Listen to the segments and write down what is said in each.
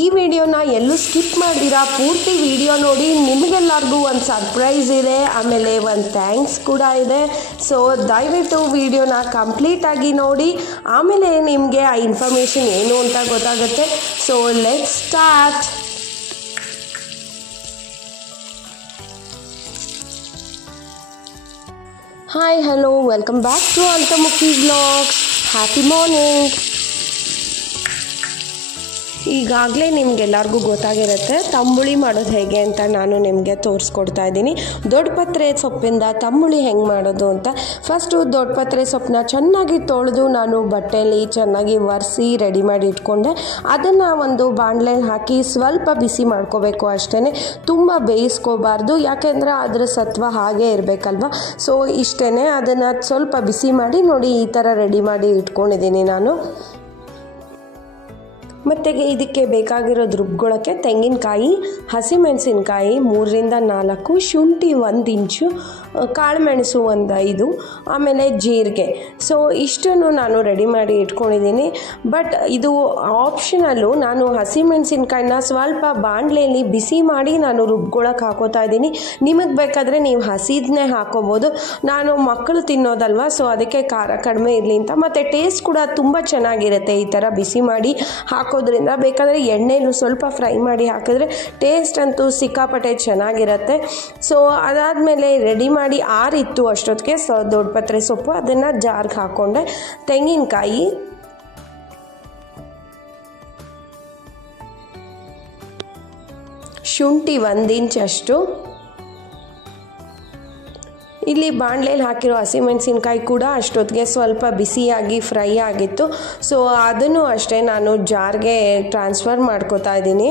ಈ ವಿಡಿಯೋನ ಎಲ್ಲೂ ಸ್ಕಿಪ್ ಮಾಡ್ದಿರಾ ಪೂರ್ತಿ ವಿಡಿಯೋ ನೋಡಿ. ನಿಮಗೆಲ್ಲರಿಗೂ ಒಂದು ಸರ್ಪ್ರೈಸ್ ಇದೆ, ಆಮೇಲೆ ಒಂದು ಥ್ಯಾಂಕ್ಸ್ ಕೂಡ ಇದೆ. ಸೊ ದಯವಿಟ್ಟು ವಿಡಿಯೋನ ಕಂಪ್ಲೀಟಾಗಿ ನೋಡಿ, ಆಮೇಲೆ ನಿಮಗೆ ಆ ಇನ್ಫಾರ್ಮೇಷನ್ ಏನು ಅಂತ ಗೊತ್ತಾಗುತ್ತೆ. So let's start. Hi hello, welcome back to Antamukhi vlogs. Happy morning. ಈಗಾಗಲೇ ನಿಮಗೆಲ್ಲರಿಗೂ ಗೊತ್ತಾಗಿರುತ್ತೆ ತಂಬುಳಿ ಮಾಡೋದು ಹೇಗೆ ಅಂತ ನಾನು ನಿಮಗೆ ತೋರಿಸ್ಕೊಡ್ತಾ ಇದ್ದೀನಿ. ದೊಡ್ಡಪತ್ರೆ ಸೊಪ್ಪಿಂದ ತಂಬುಳಿ ಹೆಂಗೆ ಮಾಡೋದು ಅಂತ. ಫಸ್ಟು ದೊಡ್ಡಪತ್ರೆ ಸೊಪ್ಪನ್ನ ಚೆನ್ನಾಗಿ ತೊಳೆದು ನಾನು ಬಟ್ಟೆಯಲ್ಲಿ ಚೆನ್ನಾಗಿ ಒರೆಸಿ ರೆಡಿ ಮಾಡಿ ಇಟ್ಕೊಂಡೆ. ಅದನ್ನು ಒಂದು ಬಾಣಲೆಯಲ್ಲಿ ಹಾಕಿ ಸ್ವಲ್ಪ ಬಿಸಿ ಮಾಡ್ಕೋಬೇಕು ಅಷ್ಟೇ, ತುಂಬ ಬೇಯಿಸ್ಕೋಬಾರ್ದು, ಯಾಕೆಂದರೆ ಅದರ ಸತ್ವ ಹಾಗೇ ಇರಬೇಕಲ್ವ. ಸೊ ಇಷ್ಟೇ, ಅದನ್ನು ಸ್ವಲ್ಪ ಬಿಸಿ ಮಾಡಿ ನೋಡಿ ಈ ಥರ ರೆಡಿ ಮಾಡಿ ಇಟ್ಕೊಂಡಿದ್ದೀನಿ ನಾನು. ಮತ್ತು ಇದಕ್ಕೆ ಬೇಕಾಗಿರೋದು ರುಬ್ಕೊಳ್ಳೋಕ್ಕೆ ತೆಂಗಿನಕಾಯಿ, ಹಸಿಮೆಣಸಿನ್ಕಾಯಿ 3ರಿಂದ 4, ಶುಂಠಿ 1 ಇಂಚು, ಕಾಳುಮೆಣಸು 5, ಆಮೇಲೆ ಜೀರಿಗೆ. ಸೊ ಇಷ್ಟನ್ನು ನಾನು ರೆಡಿ ಮಾಡಿ ಇಟ್ಕೊಂಡಿದ್ದೀನಿ. ಬಟ್ ಇದು ಆಪ್ಷನಲ್ಲು. ನಾನು ಹಸಿಮೆಣಸಿನ್ಕಾಯಿನ ಸ್ವಲ್ಪ ಬಾಣಲೆಯಲ್ಲಿ ಬಿಸಿ ಮಾಡಿ ನಾನು ರುಬ್ಕೊಳ್ಳೋಕೆ ಹಾಕೋತಾ ಇದ್ದೀನಿ. ನಿಮಗೆ ಬೇಕಾದರೆ ನೀವು ಹಸಿದನ್ನೇ ಹಾಕೋಬೋದು. ನಾನು ಮಕ್ಕಳು ತಿನ್ನೋದಲ್ವ, ಸೊ ಅದಕ್ಕೆ ಖಾರ ಕಡಿಮೆ ಇರಲಿ ಅಂತ. ಮತ್ತು ಟೇಸ್ಟ್ ಕೂಡ ತುಂಬ ಚೆನ್ನಾಗಿರುತ್ತೆ ಈ ಥರ ಬಿಸಿ ಮಾಡಿ ಹಾಕೋದ್ರಿಂದ. ಬೇಕಾದರೆ ಎಣ್ಣೆಲೂ ಸ್ವಲ್ಪ ಫ್ರೈ ಮಾಡಿ ಹಾಕಿದ್ರೆ ಟೇಸ್ಟ್ ಅಂತೂ ಸಿಕ್ಕಾಪಟ್ಟೆ ಚೆನ್ನಾಗಿರುತ್ತೆ. ಸೊ ಅದಾದಮೇಲೆ ರೆಡಿ ಮಾಡಿ ಆರಿತ್ತು ಅಷ್ಟೊತ್ತಿಗೆ ದೊಡ್ಡಪತ್ರೆ ಸೊಪ್ಪು, ಅದನ್ನು ಜಾರ್ಗೆ ಹಾಕ್ಕೊಂಡೆ. ತೆಂಗಿನಕಾಯಿ, ಶುಂಠಿ 1 ಇಂಚ್ ಅಷ್ಟು, ಇಲ್ಲಿ ಬಾಣಲೆಯಲ್ಲಿ ಹಾಕಿರೋ ಹಸಿಮೆಣಸಿನ್ಕಾಯಿ ಕೂಡ ಅಷ್ಟೊತ್ತಿಗೆ ಸ್ವಲ್ಪ ಬಿಸಿಯಾಗಿ ಫ್ರೈ ಆಗಿತ್ತು. ಸೊ ಅದನ್ನು ಅಷ್ಟೇ ನಾನು ಜಾರ್ಗೆ ಟ್ರಾನ್ಸ್ಫರ್ ಮಾಡ್ಕೋತಾ ಇದ್ದೀನಿ.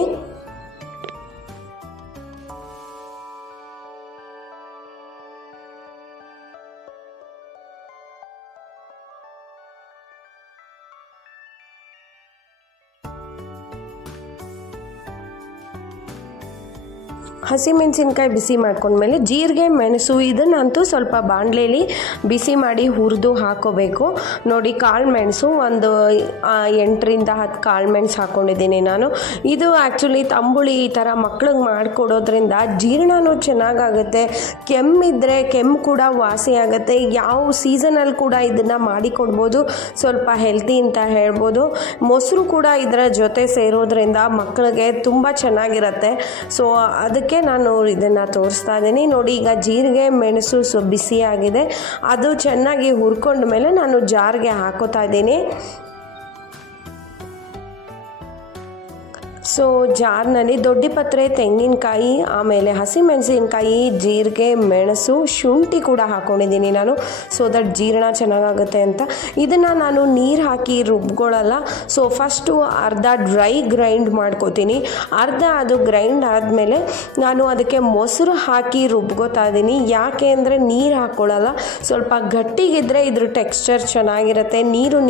ಹಸಿಮೆಣಸಿನ್ಕಾಯಿ ಬಿಸಿ ಮಾಡ್ಕೊಂಡ್ಮೇಲೆ ಜೀರಿಗೆ, ಮೆಣಸು ಇದನ್ನಂತೂ ಸ್ವಲ್ಪ ಬಾಣಲೆಯಲ್ಲಿ ಬಿಸಿ ಮಾಡಿ ಹುರಿದು ಹಾಕೋಬೇಕು. ನೋಡಿ, ಕಾಳು ಮೆಣಸು ಒಂದು 8ರಿಂದ 10 ಕಾಳು ಮೆಣಸು ಹಾಕ್ಕೊಂಡಿದ್ದೀನಿ ನಾನು. ಇದು ಆ್ಯಕ್ಚುಲಿ ತಂಬುಳಿ ಈ ಥರ ಮಕ್ಳಿಗೆ ಮಾಡಿಕೊಡೋದ್ರಿಂದ ಜೀರ್ಣನೂ ಚೆನ್ನಾಗಾಗುತ್ತೆ. ಕೆಮ್ಮಿದ್ರೆ ಕೆಮ್ಮು ಕೂಡ ವಾಸಿ ಆಗುತ್ತೆ. ಯಾವ ಸೀಸನಲ್ಲಿ ಕೂಡ ಇದನ್ನು ಮಾಡಿಕೊಡ್ಬೋದು, ಸ್ವಲ್ಪ ಹೆಲ್ತಿ ಅಂತ ಹೇಳ್ಬೋದು. ಮೊಸರು ಕೂಡ ಇದರ ಜೊತೆ ಸೇರೋದ್ರಿಂದ ಮಕ್ಕಳಿಗೆ ತುಂಬ ಚೆನ್ನಾಗಿರುತ್ತೆ. ಸೊ ಅದಕ್ಕೆ ನಾನು ಇದನ್ನು ತೋರಿಸ್ತಾ ಇದ್ದೀನಿ. ನೋಡಿ, ಈಗ ಜೀರಿಗೆ ಮೆಣಸು ಬಿಸಿಯಾಗಿದೆ, ಅದು ಚೆನ್ನಾಗಿ ಹುರ್ಕೊಂಡ ಮೇಲೆ ನಾನು ಜಾರ್ಗೆ ಹಾಕೋತಾ ಇದ್ದೀನಿ. ಸೊ ಜಾರ್ನಲ್ಲಿ ದೊಡ್ಡಪತ್ರೆ, ತೆಂಗಿನಕಾಯಿ, ಆಮೇಲೆ ಹಸಿಮೆಣಸಿನ್ಕಾಯಿ, ಜೀರಿಗೆ, ಮೆಣಸು, ಶುಂಠಿ ಕೂಡ ಹಾಕ್ಕೊಂಡಿದ್ದೀನಿ ನಾನು, ಸೊ ದಟ್ ಜೀರ್ಣ ಚೆನ್ನಾಗಾಗುತ್ತೆ ಅಂತ. ಇದನ್ನು ನಾನು ನೀರು ಹಾಕಿ ರುಬ್ಕೊಳ್ಳಲ್ಲ. ಸೊ ಫಸ್ಟು ಅರ್ಧ ಡ್ರೈ ಗ್ರೈಂಡ್ ಮಾಡ್ಕೋತೀನಿ. ಅರ್ಧ ಅದು ಗ್ರೈಂಡ್ ಆದಮೇಲೆ ನಾನು ಅದಕ್ಕೆ ಮೊಸರು ಹಾಕಿ ರುಬ್ಕೋತಾ ಇದ್ದೀನಿ. ಯಾಕೆ ಅಂದರೆ ನೀರು ಹಾಕ್ಕೊಳ್ಳಲ್ಲ. ಸ್ವಲ್ಪ ಗಟ್ಟಿಗಿದ್ದರೆ ಇದ್ರ ಟೆಕ್ಸ್ಚರ್ ಚೆನ್ನಾಗಿರುತ್ತೆ.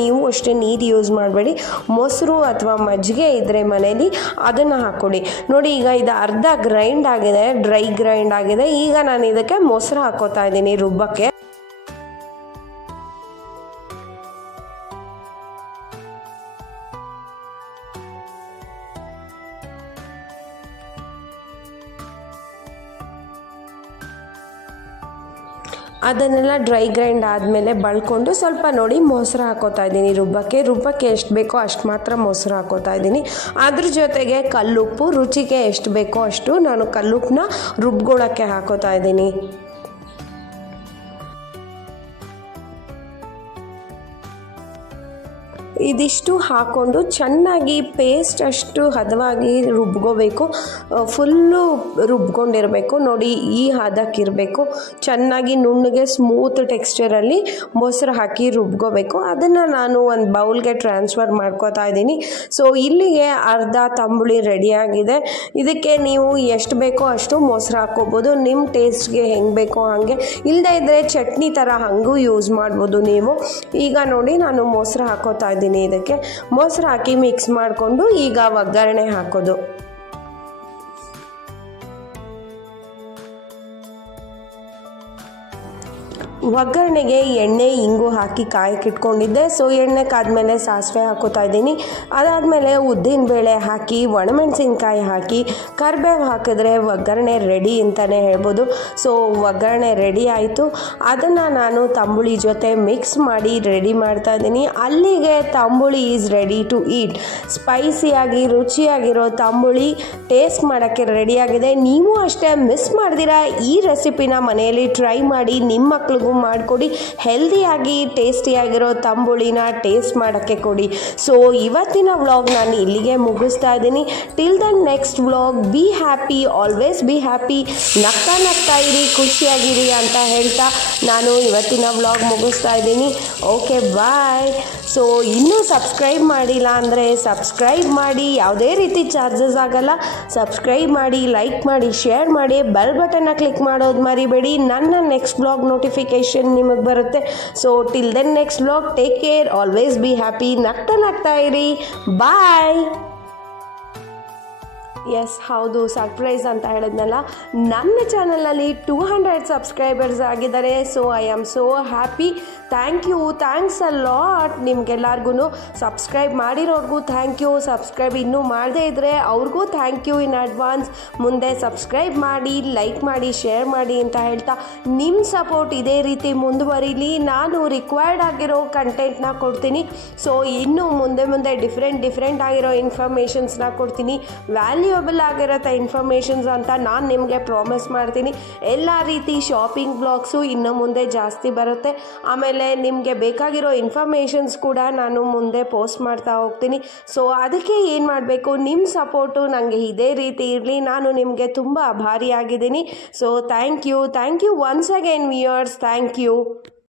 ನೀವು ಅಷ್ಟೇ ನೀರು ಯೂಸ್ ಮಾಡಬೇಡಿ. ಮೊಸರು ಅಥವಾ ಮಜ್ಜಿಗೆ ಇದ್ದರೆ ಮನೇಲಿ ಅದನ್ನು ಹಾಕ್ಕೊಡಿ. ನೋಡಿ, ಈಗ ಇದು ಅರ್ಧ ಗ್ರೈಂಡ್ ಆಗಿದೆ, ಡ್ರೈ ಗ್ರೈಂಡ್ ಆಗಿದೆ. ಈಗ ನಾನು ಇದಕ್ಕೆ ಮೊಸರು ಹಾಕೋತಾ ಇದ್ದೀನಿ ರುಬ್ಬಕ್ಕೆ. ಅದನ್ನೆಲ್ಲ ಡ್ರೈ ಗ್ರೈಂಡ್ ಆದಮೇಲೆ ಬಳ್ಕೊಂಡು ಸ್ವಲ್ಪ ನೋಡಿ ಮೊಸರು ಹಾಕೋತಾ ಇದ್ದೀನಿ ರುಬ್ಬಕ್ಕೆ ಎಷ್ಟು ಬೇಕೋ ಅಷ್ಟು ಮಾತ್ರ ಮೊಸರು ಹಾಕೋತಾ ಇದ್ದೀನಿ. ಅದ್ರ ಜೊತೆಗೆ ಕಲ್ಲುಪ್ಪು, ರುಚಿಗೆ ಎಷ್ಟು ಬೇಕೋ ಅಷ್ಟು ನಾನು ಕಲ್ಲುಪ್ಪನ್ನ ರುಬ್ಕೊಳ್ಳೋಕ್ಕೆ ಹಾಕೋತಾ ಇದ್ದೀನಿ. ಇದಿಷ್ಟು ಹಾಕ್ಕೊಂಡು ಚೆನ್ನಾಗಿ ಪೇಸ್ಟ್ ಅಷ್ಟು ಹದವಾಗಿ ರುಬ್ಕೋಬೇಕು. ಫುಲ್ಲು ರುಬ್ಕೊಂಡಿರಬೇಕು. ನೋಡಿ, ಈ ಹದಕ್ಕಿರಬೇಕು. ಚೆನ್ನಾಗಿ ನುಣ್ಣಗೆ ಸ್ಮೂತ್ ಟೆಕ್ಸ್ಚರಲ್ಲಿ ಮೊಸರು ಹಾಕಿ ರುಬ್ಕೋಬೇಕು. ಅದನ್ನು ನಾನು ಒಂದು ಬೌಲ್ಗೆ ಟ್ರಾನ್ಸ್ಫರ್ ಮಾಡ್ಕೋತಾ ಇದ್ದೀನಿ. ಸೊ ಇಲ್ಲಿಗೆ ಅರ್ಧ ತಂಬುಳಿ ರೆಡಿಯಾಗಿದೆ. ಇದಕ್ಕೆ ನೀವು ಎಷ್ಟು ಬೇಕೋ ಅಷ್ಟು ಮೊಸರು ಹಾಕ್ಕೋಬೋದು, ನಿಮ್ಮ ಟೇಸ್ಟ್ಗೆ ಹೆಂಗೆ ಬೇಕೋ ಹಾಗೆ. ಇಲ್ಲದೇ ಇದ್ದರೆ ಚಟ್ನಿ ಥರ ಹಾಗೂ ಯೂಸ್ ಮಾಡ್ಬೋದು ನೀವು. ಈಗ ನೋಡಿ, ನಾನು ಮೊಸರು ಹಾಕೋತಾ ಇದ್ದೀನಿ. ಇದಕ್ಕೆ ಮೊಸರು ಹಾಕಿ ಮಿಕ್ಸ್ ಮಾಡಿಕೊಂಡು ಈಗ ಒಗ್ಗರಣೆ ಹಾಕೋದು. ಒಗ್ಗರಣೆಗೆ ಎಣ್ಣೆ ಇಂಗು ಹಾಕಿ ಕಾಯಕ್ಕೆ ಇಟ್ಕೊಂಡಿದ್ದೆ. ಸೊ ಎಣ್ಣೆ ಕಾದ್ಮೇಲೆ ಸಾಸಿವೆ ಹಾಕೋತಾ ಇದ್ದೀನಿ. ಅದಾದಮೇಲೆ ಉದ್ದಿನಬೇಳೆ ಹಾಕಿ ಒಣಮೆಣಸಿನ್ಕಾಯಿ ಹಾಕಿ ಕರಿಬೇವು ಹಾಕಿದ್ರೆ ಒಗ್ಗರಣೆ ರೆಡಿ ಅಂತಲೇ ಹೇಳ್ಬೋದು. ಸೊ ಒಗ್ಗರಣೆ ರೆಡಿ ಆಯಿತು. ಅದನ್ನು ನಾನು ತಂಬುಳಿ ಜೊತೆ ಮಿಕ್ಸ್ ಮಾಡಿ ರೆಡಿ ಮಾಡ್ತಾ ಇದ್ದೀನಿ. ಅಲ್ಲಿಗೆ tambuli is ready to eat. ಸ್ಪೈಸಿಯಾಗಿ ರುಚಿಯಾಗಿರೋ ತಂಬುಳಿ ಟೇಸ್ಟ್ ಮಾಡೋಕ್ಕೆ ರೆಡಿಯಾಗಿದೆ. ನೀವು ಅಷ್ಟೇ ಮಿಸ್ ಮಾಡ್ದಿರಾ ಈ ರೆಸಿಪಿನ ಮನೆಯಲ್ಲಿ ಟ್ರೈ ಮಾಡಿ, ನಿಮ್ಮ ಮಕ್ಳಿಗೂ ಮಾಡಿಕೊಡಿ. ಹೆಲ್ದಿಯಾಗಿ ಟೇಸ್ಟಿಯಾಗಿರೋ ತಂಬುಳಿನ ಟೇಸ್ಟ್ ಮಾಡೋಕ್ಕೆ ಕೊಡಿ. ಸೊ ಇವತ್ತಿನ ವ್ಲಾಗ್ ನಾನು ಇಲ್ಲಿಗೆ ಮುಗಿಸ್ತಾ ಇದ್ದೀನಿ. Till then next vlog, be happy, always be happy, ನಗ್ತಾ ಇರಿ, ಖುಷಿಯಾಗಿರಿ ಅಂತ ಹೇಳ್ತಾ ನಾನು ಇವತ್ತಿನ ವ್ಲಾಗ್ ಮುಗಿಸ್ತಾ ಇದ್ದೀನಿ. ಓಕೆ, ಬಾಯ್. ಸೊ ಇನ್ನೂ ಸಬ್ಸ್ಕ್ರೈಬ್ ಮಾಡಿಲ್ಲ ಅಂದರೆ ಸಬ್ಸ್ಕ್ರೈಬ್ ಮಾಡಿ, ಯಾವುದೇ ರೀತಿ ಚಾರ್ಜಸ್ ಆಗಲ್ಲ. ಸಬ್ಸ್ಕ್ರೈಬ್ ಮಾಡಿ, ಲೈಕ್ ಮಾಡಿ, ಶೇರ್ ಮಾಡಿ, ಬೆಲ್ ಬಟನ್ನ ಕ್ಲಿಕ್ ಮಾಡೋದು ಮರಿಬೇಡಿ. ನನ್ನ ನೆಕ್ಸ್ಟ್ ವ್ಲಾಗ್ ನೋಟಿಫಿಕೇಷನ್ ನಿಮಗೆ ಬರುತ್ತೆ. So till then next vlog, take care, always be happy, ನಗ್ತಾ ಇರಿ, ಬಾಯ್. ಎಸ್, ಹೌದು, ಸರ್ಪ್ರೈಸ್ ಅಂತ ಹೇಳಿದ್ನಲ್ಲ, ನನ್ನ ಚಾನಲ್ನಲ್ಲಿ 200 ಸಬ್ಸ್ಕ್ರೈಬರ್ಸ್ ಆಗಿದ್ದಾರೆ. So I am so happy. Thank you, thanks a lot. ನಿಮ್ಗೆಲ್ಲರಿಗೂ ಸಬ್ಸ್ಕ್ರೈಬ್ ಮಾಡಿರೋರ್ಗೂ ಥ್ಯಾಂಕ್ ಯು, ಸಬ್ಸ್ಕ್ರೈಬ್ ಇನ್ನೂ ಮಾಡದೇ ಇದ್ದರೆ ಅವ್ರಿಗೂ ಥ್ಯಾಂಕ್ ಯು ಇನ್ ಅಡ್ವಾನ್ಸ್. ಮುಂದೆ ಸಬ್ಸ್ಕ್ರೈಬ್ ಮಾಡಿ, ಲೈಕ್ ಮಾಡಿ, ಶೇರ್ ಮಾಡಿ ಅಂತ ಹೇಳ್ತಾ ನಿಮ್ಮ ಸಪೋರ್ಟ್ ಇದೇ ರೀತಿ ಮುಂದುವರಿಲಿ. ನಾನು ರಿಕ್ವೈರ್ಡ್ ಆಗಿರೋ ಕಂಟೆಂಟ್ನ ಕೊಡ್ತೀನಿ. ಸೊ ಇನ್ನೂ ಮುಂದೆ ಡಿಫ್ರೆಂಟ್ ಆಗಿರೋ ಇನ್ಫಾರ್ಮೇಷನ್ಸ್ನ ಕೊಡ್ತೀನಿ. ವ್ಯಾಲ್ಯೂಯಬಲ್ ಆಗಿರುತ್ತೆ ಇನ್ಫಾರ್ಮೇಷನ್ಸ್ ಅಂತ ನಾನು ನಿಮಗೆ ಪ್ರಾಮಿಸ್ ಮಾಡ್ತೀನಿ. ಎಲ್ಲ ರೀತಿ ಶಾಪಿಂಗ್ ಬ್ಲಾಗ್ಸು ಇನ್ನು ಮುಂದೆ ಜಾಸ್ತಿ ಬರುತ್ತೆ. ಆಮೇಲೆ ನಿಮಗೆ ಬೇಕಾಗಿರೋ ಇನ್ಫಾರ್ಮೇಷನ್ಸ್ ಕೂಡ ನಾನು ಮುಂದೆ ಪೋಸ್ಟ್ ಮಾಡ್ತಾ ಹೋಗ್ತೀನಿ. ಸೊ ಅದಕ್ಕೆ ಏನು ಮಾಡಬೇಕು, ನಿಮ್ಮ ಸಪೋರ್ಟು ನನಗೆ ಇದೇ ರೀತಿ ಇರಲಿ. ನಾನು ನಿಮಗೆ ತುಂಬ ಆಭಾರಿಯಾಗಿದ್ದೀನಿ. So thank you once again viewers, thank you.